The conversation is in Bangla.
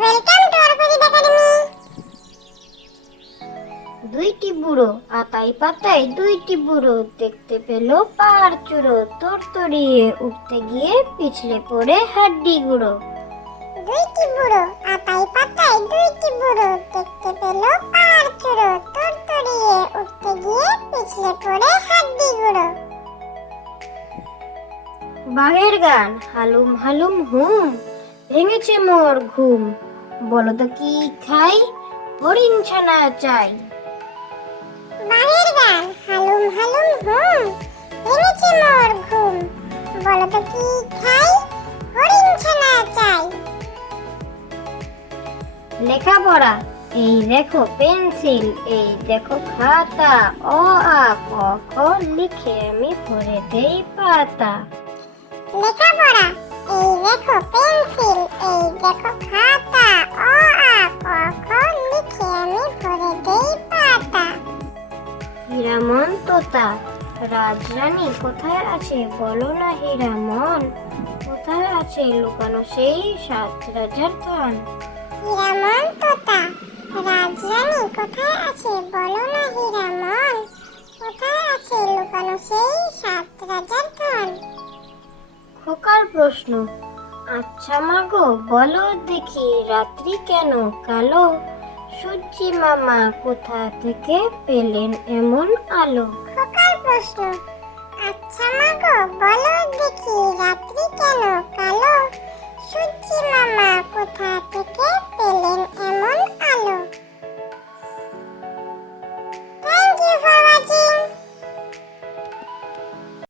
ওয়েলকাম টু অর্পজিত একাডেমি দুইটি বুড়ো আতাই পাতায় দুইটি বুড়ো দেখতে পেল পাহাড় চূড়ো তরতরিয়ে উঠতে গিয়ে পিছলে পড়ে হাড্ডি গুঁড়ো। দুইটি বুড়ো আতাই পাতায় দুইটি বুড়ো দেখতে পেল পাহাড় চূড়ো তরতরিয়ে উঠতে গিয়ে পিছলে পড়ে হাড্ডি গুঁড়ো। বাঘের গান হালুম হালুম হুম। ভেঙেছে মোর ঘুম। বলো তো কি খাই? হরিণ ছানা চাই। বাঘের গান হালুম হালুম হুম ভেঙেছে মোর ঘুম। বলো তো কি খাই? হরিণ ছানা চাই। লেখাপড়া এই দেখো পেন্সিল এই দেখো খাতা অ আ ক খ লিখে আমি ভরে দেই পাতা। লেখাপড়া হীরামন তোতা রাজরানী কোথায় আছে বলো না হীরামন? কোথায় আছে লুকানো সেই সাত রাজার ধন? হীরামন তোতা রাজরানী কোথায় আছে বলো না হীরামন? কোথায় আছে লুকানো সেই সাত রাজার ধন? খোকার প্রশ্ন আচ্ছা মাগো বলো দেখি রাত্রি কেন কালো? সূর্যি মামা কোথা থেকে পেলেন এমন আলো? খোকার প্রশ্ন। আচ্ছা মা গো বলো